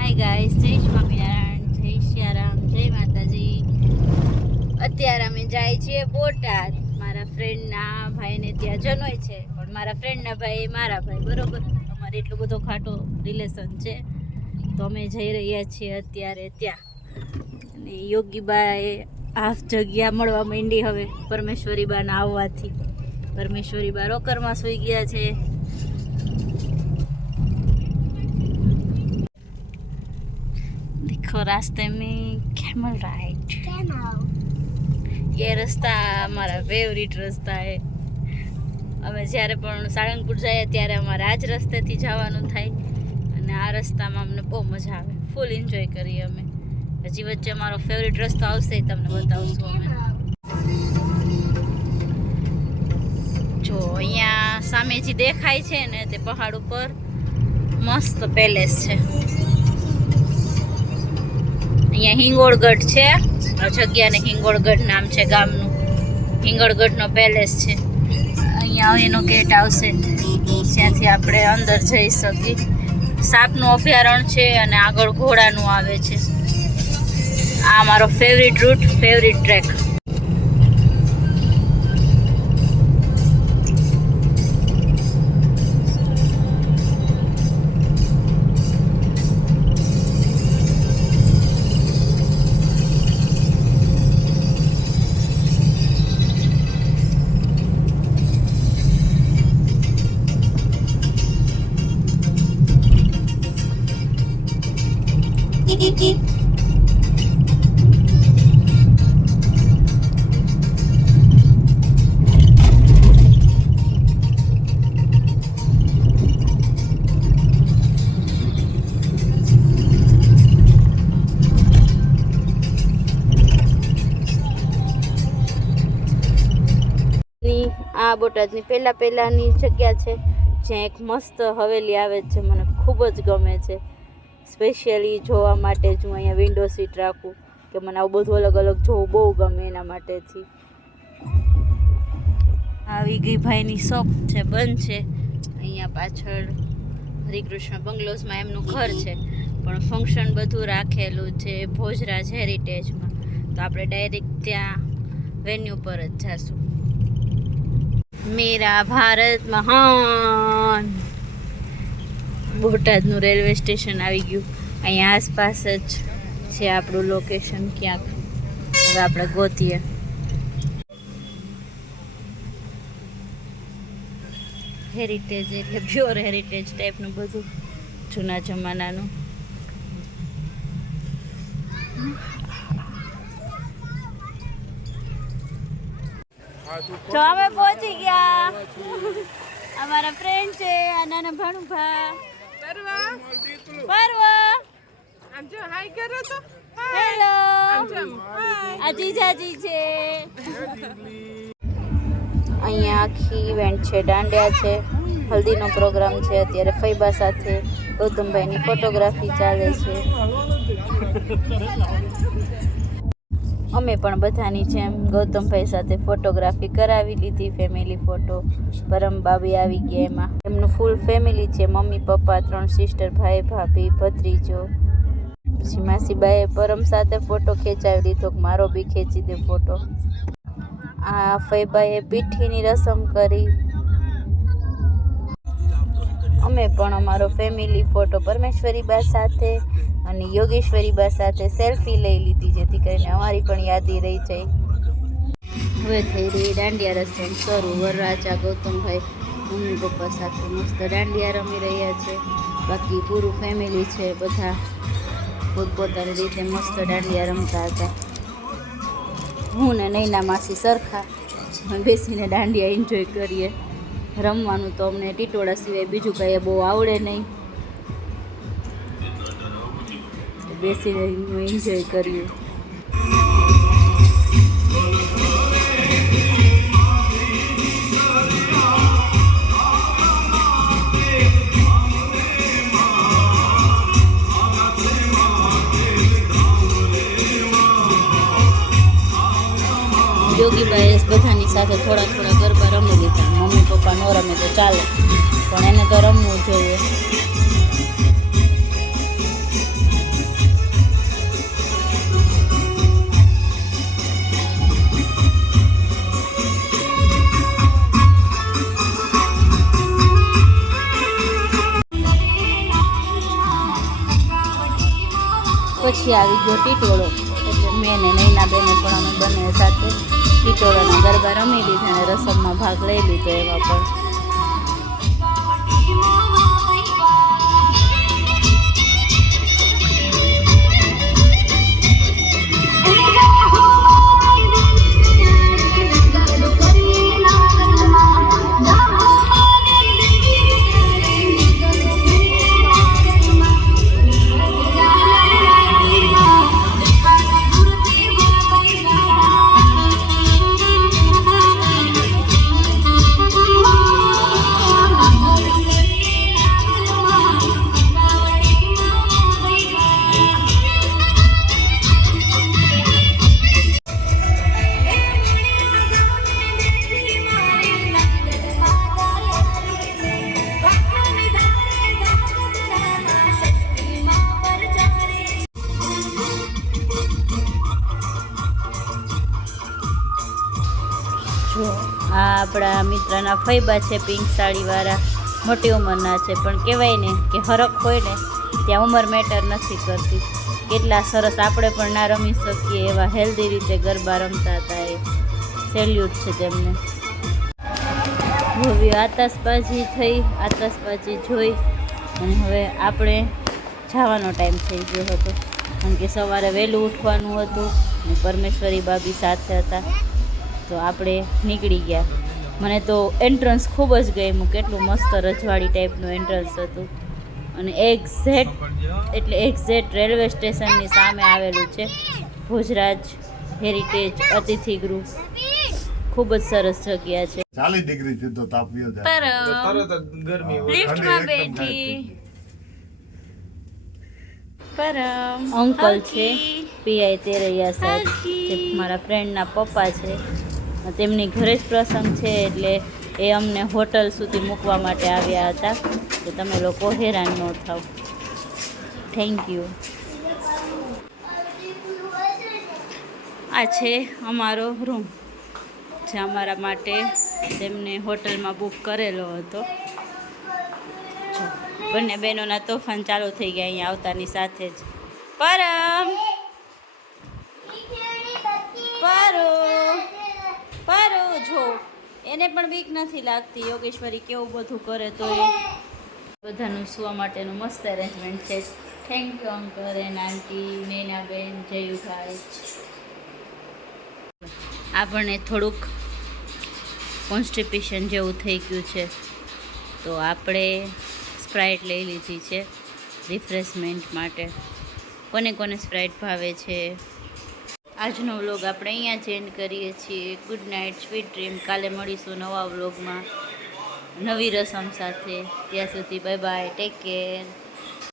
Hi guys, જય સ્વામિનારાયણ, જય સિયારામ, જય માતાજી. અત્યારે અમે જાય છીએ બોટાદ. મારા ફ્રેન્ડના ભાઈને ત્યાં જનોય છે, પણ મારા ફ્રેન્ડના ભાઈ મારા ભાઈ, બરોબર. અમારે એટલો બધો ખાટો રિલેશન છે, તો અમે જઈ રહ્યા છીએ અત્યારે ત્યાં. અને યોગીબાએ હાફ જગ્યા મળવા માંડી હવે પરમેશ્વરીબાના આવવાથી. પરમેશ્વરીબા રોકરમાં સૂઈ ગયા છે. देखो रास्ते में कैमल राइड. ये रस्ता हमारा फेवरेट रस्ता है. અમે જ્યારે પણ સાળંગપુર જઈએ ત્યારે અમારે આ જ રસ્તેથી જવાનું થાય અને આ રસ્તામાં અમને બહુ મજા આવે, ફૂલ એન્જોય કરીએ અમે. હજી વચ્ચે અમારો ફેવરેટ રસ્તો આવશે, તમને બતાવશું અમે. જો અહીંયા સામે જે દેખાય છે ને તે પહાડ ઉપર મસ્ત પેલેસ છે. અહીંયા હિંગોળગઢ છે, આ જગ્યાને હિંગોળગઢ નામ છે ગામનું. હિંગોળગઢનો પેલેસ છે. અહીંયા એનો ગેટ આવશે, જ્યાંથી આપણે અંદર જઈ શકીએ. સાપનું અભયારણ્ય છે અને આગળ ઘોડાનું આવે છે. આ મારો ફેવરિટ રૂટ, ફેવરિટ ટ્રેક. આ બોટાદની પહેલાંની જગ્યા છે, જ્યાં એક મસ્ત હવેલી આવે છે. મને ખૂબ જ ગમે છે. સ્પેશિયલી જોવા માટે જ હું અહીંયા વિન્ડો સીટ રાખું, કે મને આવું બધું અલગ અલગ જોવું બહુ ગમે એના માટેથી. આવી ગઈ ભાઈની શોપ છે, બંધ છે. અહીંયા પાછળ હરિકૃષ્ણ બંગલોઝમાં એમનું ઘર છે, પણ ફંક્શન બધું રાખેલું છે ભોજરાજ હેરિટેજમાં. તો આપણે ડાયરેક્ટ ત્યાં વેન્યુ પર જ જઈશું. મેરા ભારત મહાન. બોટાદનું રેલવે સ્ટેશન આવી ગયું. અહીંયા આસપાસ જ છે આપણું લોકેશન ક્યાંક. હવે આપણે ગોતીએ. હેરિટેજ એટલે પ્યોર હેરિટેજ ટાઈપનું બધું, જૂના જમાનાનું. જો અમે પહોંચી ગયા. અમારા ફ્રેન્ડ છે આ નાના ભાણુભા. હેલો, આ જીજાજી છે. અહીંયા આખી ઇવેન્ટ છે, દાંડિયા છે, હલ્દીનો પ્રોગ્રામ છે. અત્યારે ફૈબા સાથે ગૌતમભાઈની ફોટોગ્રાફી ચાલે છે. અમે પણ બધાની જેમ ગૌતમભાઈ સાથે ફોટોગ્રાફી કરાવી લીધી, ફેમિલી ફોટો. પરમબાબી આવી ગયા એમાં. એમનું ફૂલ ફેમિલી છે, મમ્મી પપ્પા, 3 સિસ્ટર, ભાઈ ભાભી, ભત્રીજો. પછી માસીબાએ પરમ સાથે ફોટો ખેંચાવી લીધો, મારો બી ખેંચી દે ફોટો. આ ફૈબાએ પીઠીની રસમ કરી. અમે પણ અમારો ફેમિલી ફોટો પરમેશ્વરીબા સાથે અને યોગેશ્વરીબા સાથે સેલ્ફી લઈ લીધી, જેથી કરીને અમારી પણ યાદી રહી જાય. હવે થઈ રહી દાંડિયા રસમ શરૂ. વરરાજા ગૌતમભાઈ મમ્મી પપ્પા સાથે મસ્ત દાંડિયા રમી રહ્યા છે. બાકી પૂરું ફેમિલી છે, બધા પોતપોતાની રીતે મસ્ત દાંડિયા રમતા હતા. હું ને નૈના માસી સરખા બેસીને દાંડિયા એન્જોય કરીએ. રમવાનું તો અમને ટીટોળા સિવાય બીજું કંઈ બહુ આવડે નહીં, બેસીને એન્જોય કર્યું. યોગીબાએ બધાની સાથે થોડા થોડા ગરબા રમી લીધા. મમ્મી પપ્પા ન રમે તો ચાલે, પણ એને તો રમવું જોઈએ. પછી આવી ગયો ટીટોળો, એટલે મેં ને નૈના બેને પણ અમે બંને સાથે ટીટોળાના ગરબા રમી લીધા અને રસમમાં ભાગ લઈ લીધો એમાં પણ. આ આપણા મિત્રના ફૈબા છે, પિંક સાડીવાળા, મોટી ઉંમરના છે, પણ કહેવાય ને કે હરખ હોય ને ત્યાં ઉંમર મેટર નથી કરતી. કેટલા સરસ આપણે પણ ના રમી શકીએ એવા હેલ્ધી રીતે ગરબા રમતા હતા. એ સેલ્યુટ છે તેમને. હવે આતશબાજી થઈ, આતશબાજી જોઈ અને હવે આપણે જવાનો ટાઈમ થઈ ગયો હતો, કારણ કે સવારે વહેલું ઉઠવાનું હતું અને પરમેશ્વરી ભાભી સાથે હતા, તો આપણે નીકળી ગયા. મને તો એન્ટ્રન્સ ખૂબ જ ગમ્યું, કેટલું મસ્ત રજવાડી ટાઈપનું એન્ટ્રન્સ હતું અને એક્ઝેક્ટ રેલવે સ્ટેશનની સામે આવેલું છે ભોજરાજ હેરિટેજ અતિથિ ગૃહ. ખૂબ જ સરસ જગ્યા છે. 40 ડિગ્રી સીધો તાપ વ્યો જાય. તરત ગરમી લિફ્ટમાં બેઠી. પરમ અંકલ છે પીઆઈ તેરૈયા સાહેબ, જે મારા ફ્રેન્ડના પપ્પા છે. તેમની ઘરે જ પ્રસંગ છે, એટલે એ અમને હોટલ સુધી મૂકવા માટે આવ્યા હતા, તો તમે લોકો હેરાન ન થાવ. Thank you. આ છે અમારો રૂમ, જે અમારા માટે તેમને હોટલમાં બુક કરેલો હતો. બંને બહેનોના તોફાન ચાલુ થઈ ગયા અહીંયા આવતાની સાથે જ. પરમ પરો જો એને પણ બીક નથી લાગતી. યોગેશ્વરી કેવું બધું કરે તો એ બધાનું સુવા માટેનું મસ્ત અરેન્જમેન્ટ છે. થેન્ક યુ અંકલ એન્ડ આંટી, નૈનાબેન, જયુભાઈ. આપણને થોડુંક કોન્સ્ટિપેશન જેવું થઈ ગયું છે, તો આપણે સ્પ્રાઇટ લઈ લીધી છે રિફ્રેશમેન્ટ માટે. કોને કોને સ્પ્રાઇટ ભાવે છે. આજનો વ્લોગ આપણે અહીંયા જ એન્ડ કરીએ છીએ. Good night, sweet dream. કાલે મળીશું નવા વ્લોગમાં નવી રસમ સાથે. ત્યાં સુધી બાય બાય, ટેક કેર.